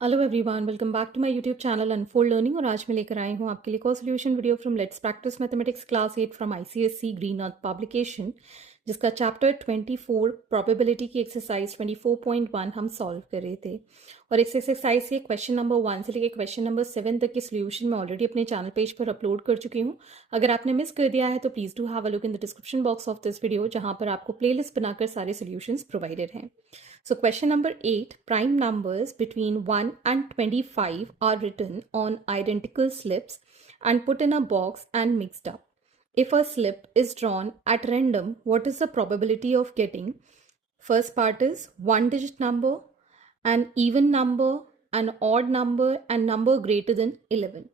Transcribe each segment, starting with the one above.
Hello everyone, welcome back to my YouTube channel unfold learning. और आज मैं लेकर आई हूँ आपके लिए को solution video from let's practice mathematics class 8 from ICSE green earth publication, जिसका चैप्टर 24 प्रोबेबिलिटी की एक्सरसाइज 24.1 हम सॉल्व कर रहे थे। और इस एक्सरसाइज के क्वेश्चन नंबर 1 से लेकर क्वेश्चन नंबर 7 तक के सोल्यूशन मैं ऑलरेडी अपने चैनल पेज पर अपलोड कर चुकी हूँ। अगर आपने मिस कर दिया है तो please do have a look in the description box of this video, जहाँ पर आपको प्लेलिस्ट बनाकर सारे सोल्यूशंस प्रोवाइडेड हैं। So question number 8, prime numbers between 1 and 25 are written on identical slips and put in a box and mixed up. If a slip is drawn at random, what is the probability of getting? First part is one digit number, an even number, an odd number and number greater than 11.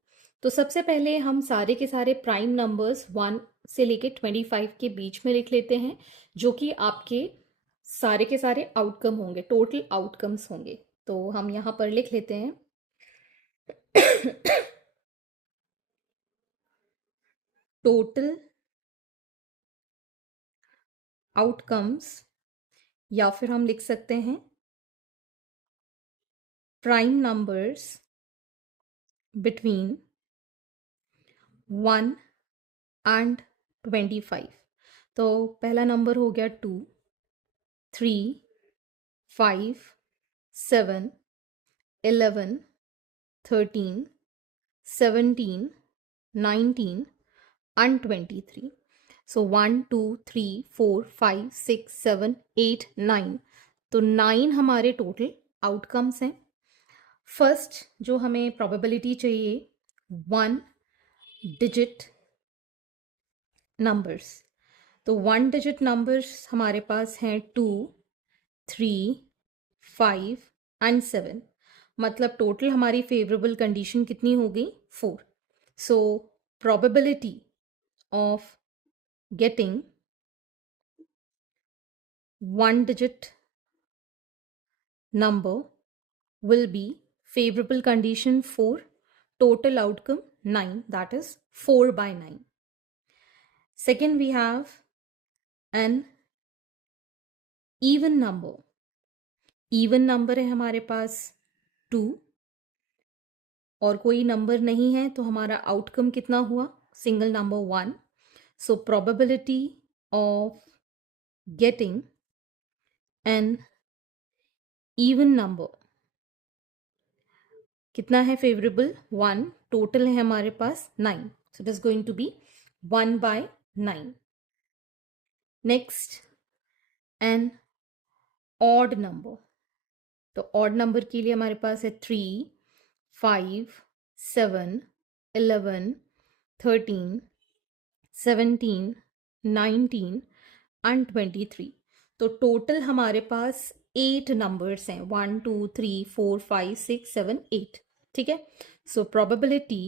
तो सबसे पहले हम सारे के सारे prime numbers 1 से लेके 25 के बीच में लिख लेते हैं, जो कि आपके सारे के सारे आउटकम होंगे, टोटल आउटकम्स होंगे। तो हम यहाँ पर लिख लेते हैं टोटल आउटकम्स, या फिर हम लिख सकते हैं प्राइम नंबर्स बिटवीन 1 एंड 25। तो पहला नंबर हो गया 2, 3, 5, 7, 11, 13, 17, 19 and 23. So 1, 2, 3, 4, 5, 6, 7, 8, 9. तो 9 हमारे टोटल आउटकम्स हैं। फर्स्ट जो हमें प्रोबेबिलिटी चाहिए, 1 डिजिट नंबर्स। तो 1 डिजिट नंबर्स हमारे पास हैं 2, 3, 5 एंड 7। मतलब टोटल हमारी फेवरेबल कंडीशन कितनी हो गई? 4। So probability of getting 1 digit number will be favorable condition 4, total outcome 9, that is 4 by 9. Second, we have an even number. Even number है हमारे पास 2 और कोई नंबर नहीं है, तो हमारा आउटकम कितना हुआ? Single number 1. So probability of getting an even number कितना है फेवरेबल? 1. टोटल है हमारे पास 9, so it is going to be 1 by 9. Next, an odd number. तो ऑड नंबर के लिए हमारे पास है 3, 5, 7, 11, 13, 17, 19 एंड 23। तो टोटल हमारे पास 8 नंबर्स हैं, 1, 2, 3, 4, 5, 6, 7, 8। ठीक है। So probability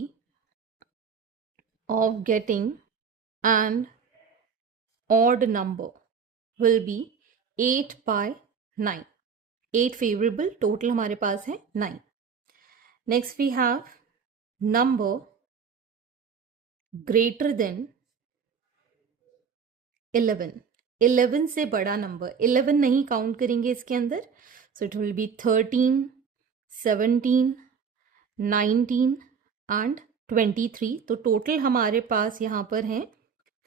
of getting an odd number will be 8 by 9. 8 favorable, total हमारे पास है 9. Next we have number greater than 11. 11 से बड़ा नंबर, 11 नहीं काउंट करेंगे इसके अंदर, so it will be 13, 17, 19 and 23. तो टोटल हमारे पास यहाँ पर हैं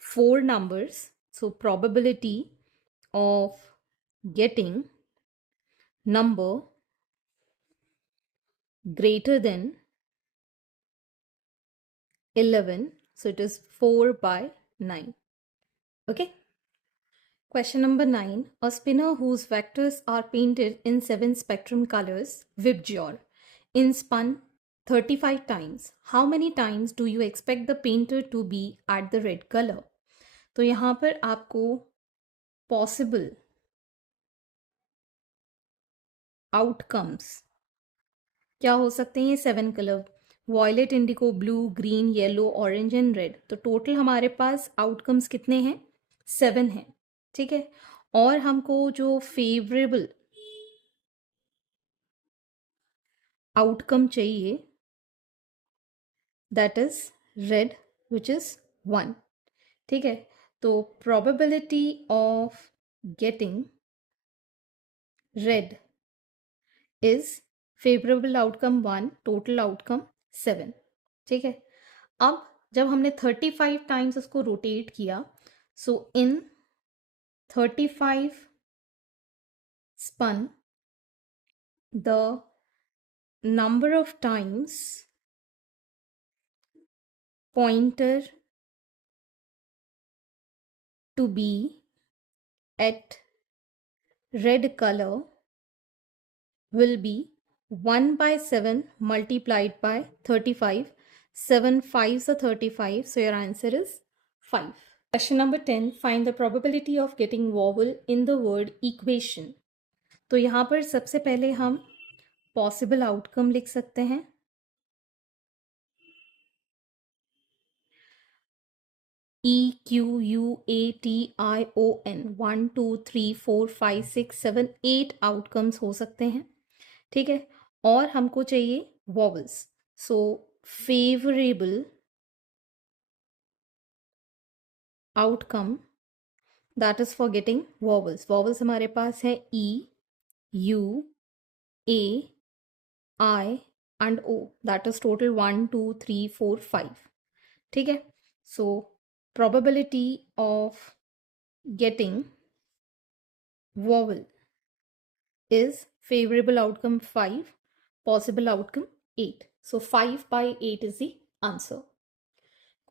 4 numbers. So probability of getting number greater than 11, so it is 4 by 9. Okay. Question number 9. A spinner whose vectors are painted in 7 spectrum colors, VIBGYOR, in spun 35 times. How many times do you expect the painter to be at the red color? तो यहाँ पर आपको possible outcomes क्या हो सकते हैं? ये 7 colour, violet, indigo, blue, green, yellow, orange and red. तो टोटल हमारे पास आउटकम्स कितने हैं? 7 हैं। ठीक है। और हमको जो फेवरेबल आउटकम चाहिए, that is red, which is 1। ठीक है। तो probability of getting red is favourable outcome 1, total outcome 7। ठीक है, अब जब हमने 35 टाइम्स इसको रोटेट किया, सो इन 35 spun, the number of times pointer to be at red color will be 1 by 7 multiplied by 35. 7 5s are 35, so your answer is 5. Question number 10, find the probability of getting vowel in the word equation. तो यहाँ पर सबसे पहले हम possible outcome लिख सकते हैं. EQUATION 1 2 3 4 5 6 7 8 outcomes हो सकते हैं. ठीक है, और हमको चाहिए vowels. So favourable outcome that is for getting vowels. Vowels हमारे पास है E, U, A, I and O. That is total 1 2 3 4 5. ठीक है, सो probability of getting vowel is favorable outcome 5, possible outcome 8. So 5 by 8 is the answer.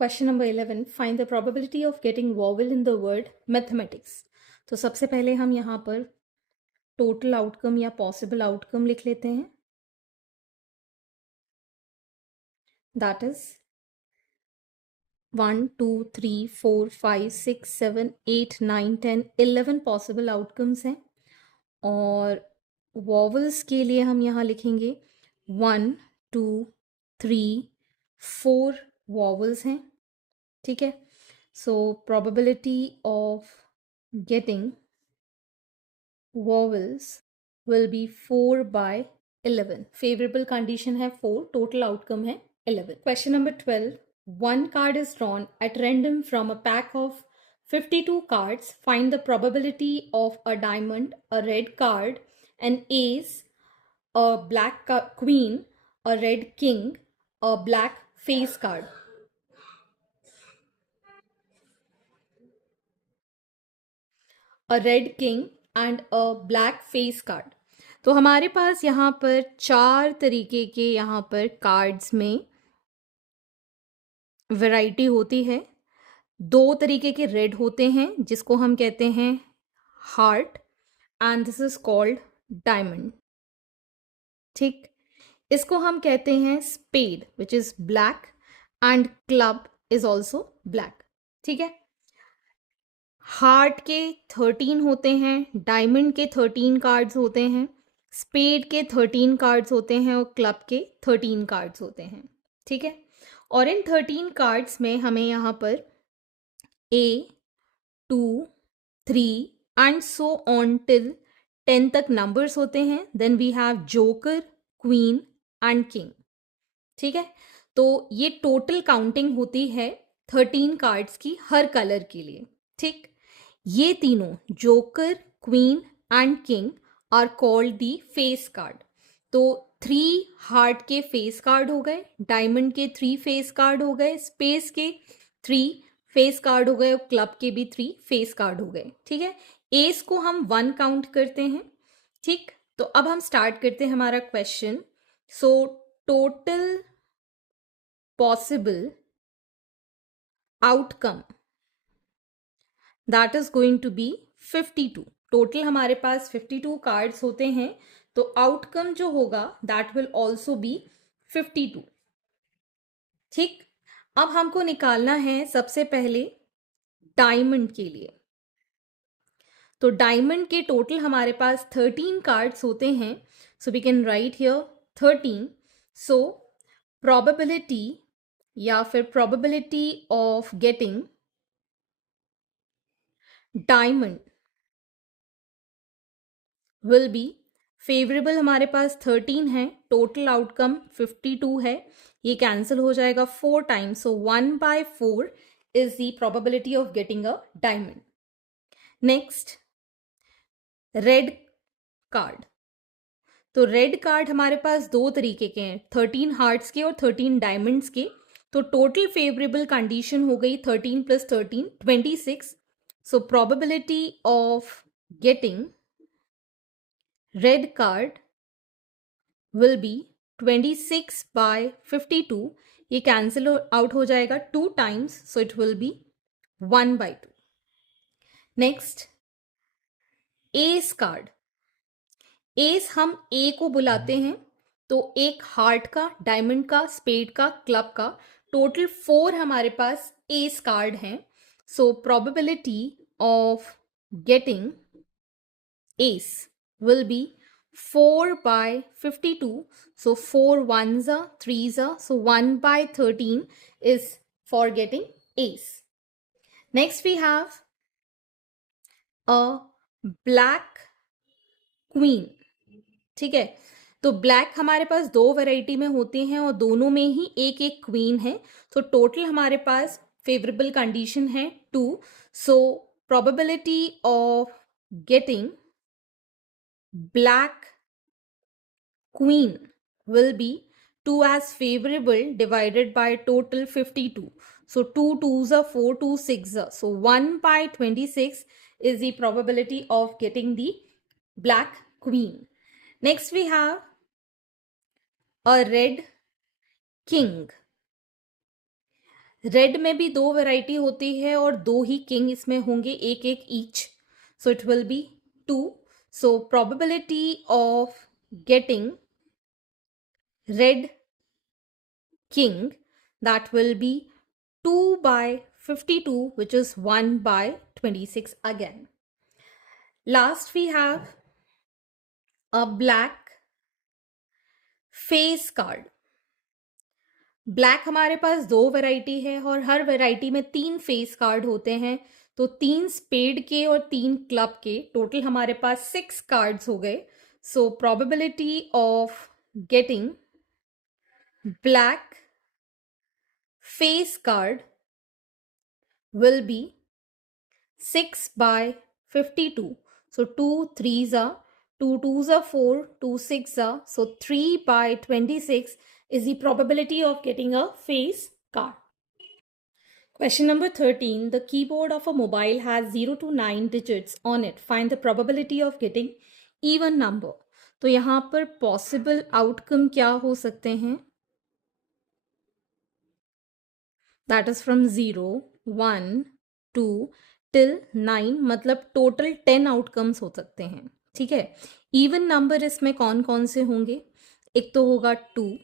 Question number 11, find the probability of getting vowel in the word mathematics. तो सबसे पहले हम यहाँ पर total outcome या possible outcome लिख लेते हैं. That is 1 2 3 4 5 6 7 8 9 10 11 possible outcomes हैं. और वॉवल्स के लिए हम यहाँ लिखेंगे 1 2 3 4 वॉवल्स हैं. ठीक है, सो probability of getting vowels will be 4 by 11. Favourable condition है 4, टोटल आउटकम है 11. Question number 12, one card is drawn at random from a pack of 52 cards. Find the probability of a diamond, a red card, an ace, a black queen, a red king, a black face card. A red king and a black face card. तो हमारे पास यहाँ पर 4 तरीके के यहाँ पर cards में variety होती है. 2 तरीके के रेड होते हैं जिसको हम कहते हैं heart and this is called diamond. ठीक, इसको हम कहते हैं spade which is black and club is also black. ठीक है, हार्ट के 13 होते हैं, डायमंड के 13 कार्ड्स होते हैं, स्पेड के 13 कार्ड्स होते हैं और क्लब के 13 कार्ड्स होते हैं. ठीक है, और इन 13 कार्ड्स में हमें यहाँ पर A 2 3 and so on till 10 तक नंबर्स होते हैं. Then we have joker, queen and king. ठीक है, तो ये टोटल काउंटिंग होती है 13 कार्ड्स की हर कलर के लिए. ठीक, ये तीनों joker, queen and king are called the face card. तो 3 हार्ट के फेस कार्ड हो गए, डायमंड के 3 फेस कार्ड हो गए, स्पेस के 3 फेस कार्ड हो गए और क्लब के भी 3 फेस कार्ड हो गए. ठीक है, एस को हम 1 काउंट करते हैं. ठीक, तो अब हम स्टार्ट करते हैं हमारा question. So total possible outcome that is going to be 52. टोटल हमारे पास 52 कार्ड्स होते हैं, तो आउटकम जो होगा दैट विल ऑल्सो बी 52. ठीक, अब हमको निकालना है सबसे पहले डायमंड के लिए. तो डायमंड के टोटल हमारे पास 13 कार्ड्स होते हैं. So we can write here 13. So probability या फिर probability of getting diamond will be favourable. हमारे पास 13 है, टोटल आउटकम 52 है, ये कैंसिल हो जाएगा 4 times. So 1 by 4 is the probability of getting a diamond. Next, red card. तो रेड कार्ड हमारे पास दो तरीके के हैं, 13 हार्ट्स के और 13 डायमंड्स के। तो टोटल फेवरेबल कंडीशन हो गई 13 + 13 26। सो probability of getting red card will be 26/52। ये कैंसिल आउट हो जाएगा 2 times, so it will be 1/2। Next, S card. S हम ए को बुलाते हैं, तो एक हार्ट का, डायमंड का, स्पेड का, क्लब का, टोटल 4 हमारे पास एस कार्ड हैं। So probability of getting S will be 4/52. So 4 ones are 3s are, so 1/13 is for getting ace. Next we have a black queen. ठीक है, तो ब्लैक हमारे पास दो वैरायटी में होते हैं और दोनों में ही एक एक क्वीन है। तो टोटल हमारे पास फेवरेबल कंडीशन है 2। सो probability of getting black queen will be 2 as favorable divided by total 52. So 2 2s are 4, 2 6s are. So 1/26 is the probability of getting the black queen. Next we have a red king. Red में भी दो variety होती है और दो ही king इसमें होंगे, एक एक each. So it will be 2। So probability of getting red king, that will be 2/52, which is 1/26 again. Last we have a black face card. Black हमारे पास दो वैरायटी है और हर वैरायटी में 3 फेस कार्ड होते हैं। तो 3 स्पेड के और 3 क्लब के, टोटल हमारे पास 6 कार्ड्स हो गए। सो probability of getting black face card will be 6/52. So 2 3s are, 2 2s are 4, 2 6s are. So 3/26 is the probability of getting a face card. Question number 13. The keyboard of a mobile has 0 to 9 digits on it. Find the probability of getting even number. तो यहाँ पर possible outcome क्या हो सकते हैं? That is from 0, 1, 2 till 9, मतलब total 10 outcomes हो सकते हैं। ठीक है, इवन नंबर इसमें कौन कौन से होंगे? एक तो होगा 2,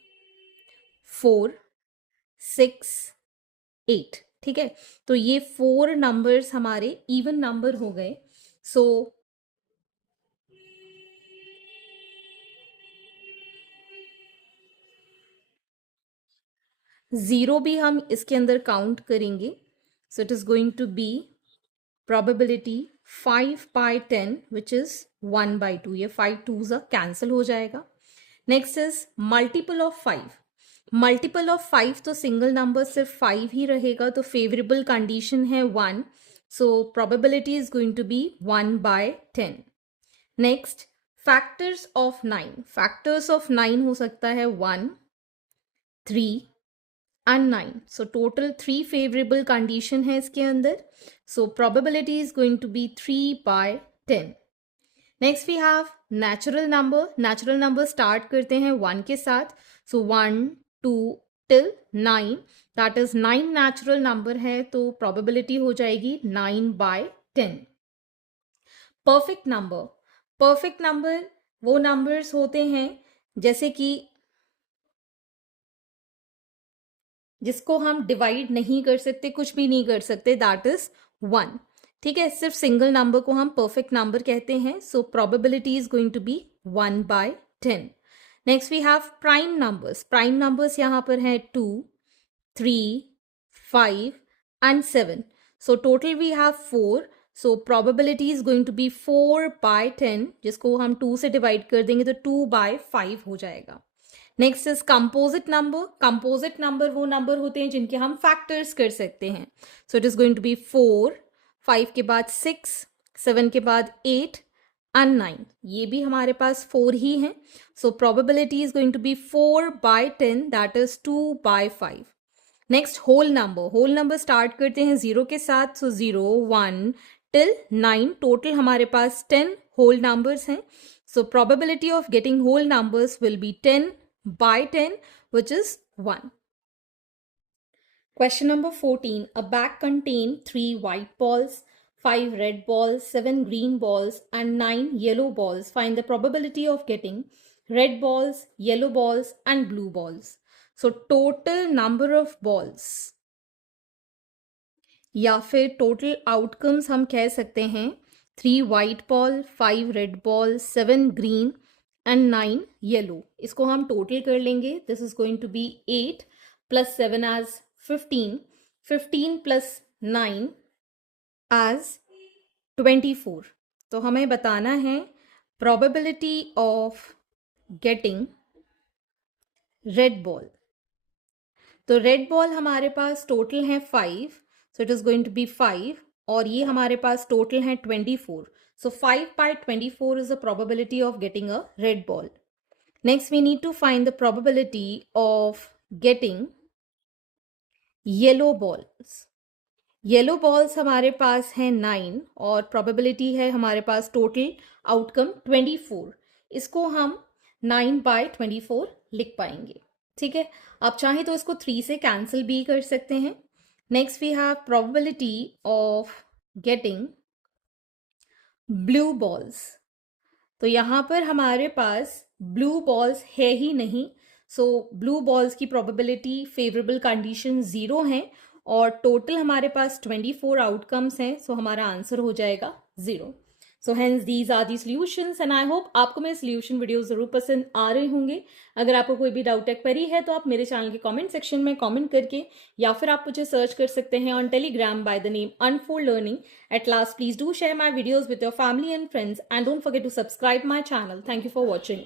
4, 6, 8। ठीक है, तो ये 4 नंबर्स हमारे इवन नंबर हो गए। सो जीरो भी हम इसके अंदर काउंट करेंगे। So it is going to be probability 5/10 which is 1/2। ये 5 2s कैंसिल हो जाएगा। Next is multiple of 5। Multiple of 5 तो सिंगल नंबर सिर्फ 5 ही रहेगा, तो फेवरेबल कंडीशन है 1। So probability is going to be 1/10। Next, factors of 9। Factors of 9 हो सकता है 1, 3 and 9. So total 3 favorable condition है इसके अंदर. So probability is going to be 3/10. Next we have natural number. Natural number start करते हैं 1 के साथ. So 1, 2 till 9. That is 9 natural number है, तो probability हो जाएगी 9/10. Perfect number. Perfect number वो numbers होते हैं जैसे कि जिसको हम डिवाइड नहीं कर सकते, कुछ भी नहीं कर सकते, दैट इज 1। ठीक है, सिर्फ सिंगल नंबर को हम परफेक्ट नंबर कहते हैं। So probability is going to be 1/10। Next we have prime numbers. Prime numbers यहाँ पर है 2, 3, 5 and 7। So total we have 4। So probability is going to be 4/10, जिसको हम 2 से डिवाइड कर देंगे तो 2/5 हो जाएगा। Next is composite number. Composite number वो नंबर होते हैं जिनके हम फैक्टर्स कर सकते हैं। So it is going to be 4, 5 के बाद 6, 7 के बाद 8 एंड 9, ये भी हमारे पास 4 ही हैं. So probability is going to be 4/10, that is 2/5. Next whole number start करते हैं 0 के साथ. सो 0 1 till 9, टोटल हमारे पास 10 होल नंबर्स हैं. So probability of getting whole numbers will be 10/10, which is 1. Question number 14. A bag contains 3 white balls, 5 red balls, 7 green balls, and 9 yellow balls. Find the probability of getting red balls, yellow balls, and blue balls. So, total number of balls या फिर total outcomes हम कह सकते हैं 3 white ball, 5 red ball, 7 green and 9 yellow. इसको हम total कर लेंगे. This is going to be 8 + 7 as 15, 15 + 9 as 24. तो हमें बताना है probability of getting red ball. तो रेड बॉल हमारे पास टोटल है 5, so it is going to be 5, और ये हमारे पास टोटल है 24. So 5/24 is the probability of getting a red ball. Next we need to find the probability of getting yellow balls. Yellow balls हमारे पास है 9 और प्रोबेबिलिटी है हमारे पास टोटल आउटकम 24. इसको हम 9/24 लिख पाएंगे. ठीक है, आप चाहें तो इसको 3 से कैंसिल भी कर सकते हैं. Next we have probability of getting blue balls. तो यहाँ पर हमारे पास ब्लू बॉल्स है ही नहीं. सो ब्लू बॉल्स की प्रोबेबिलिटी फेवरेबल कंडीशन 0 है और टोटल हमारे पास 24 आउटकम्स हैं. सो हमारा आंसर हो जाएगा 0. So hence these are the solutions and I hope आपको मेरे सॉल्यूशन वीडियो जरूर पसंद आ रहे होंगे. अगर आपको कोई भी डाउट या क्वेरी है तो आप मेरे चैनल के कमेंट सेक्शन में कमेंट करके या फिर आप मुझे सर्च कर सकते हैं on Telegram by the name unfold learning. At last please do share my videos with your family and friends and don't forget to subscribe my channel. Thank you for watching.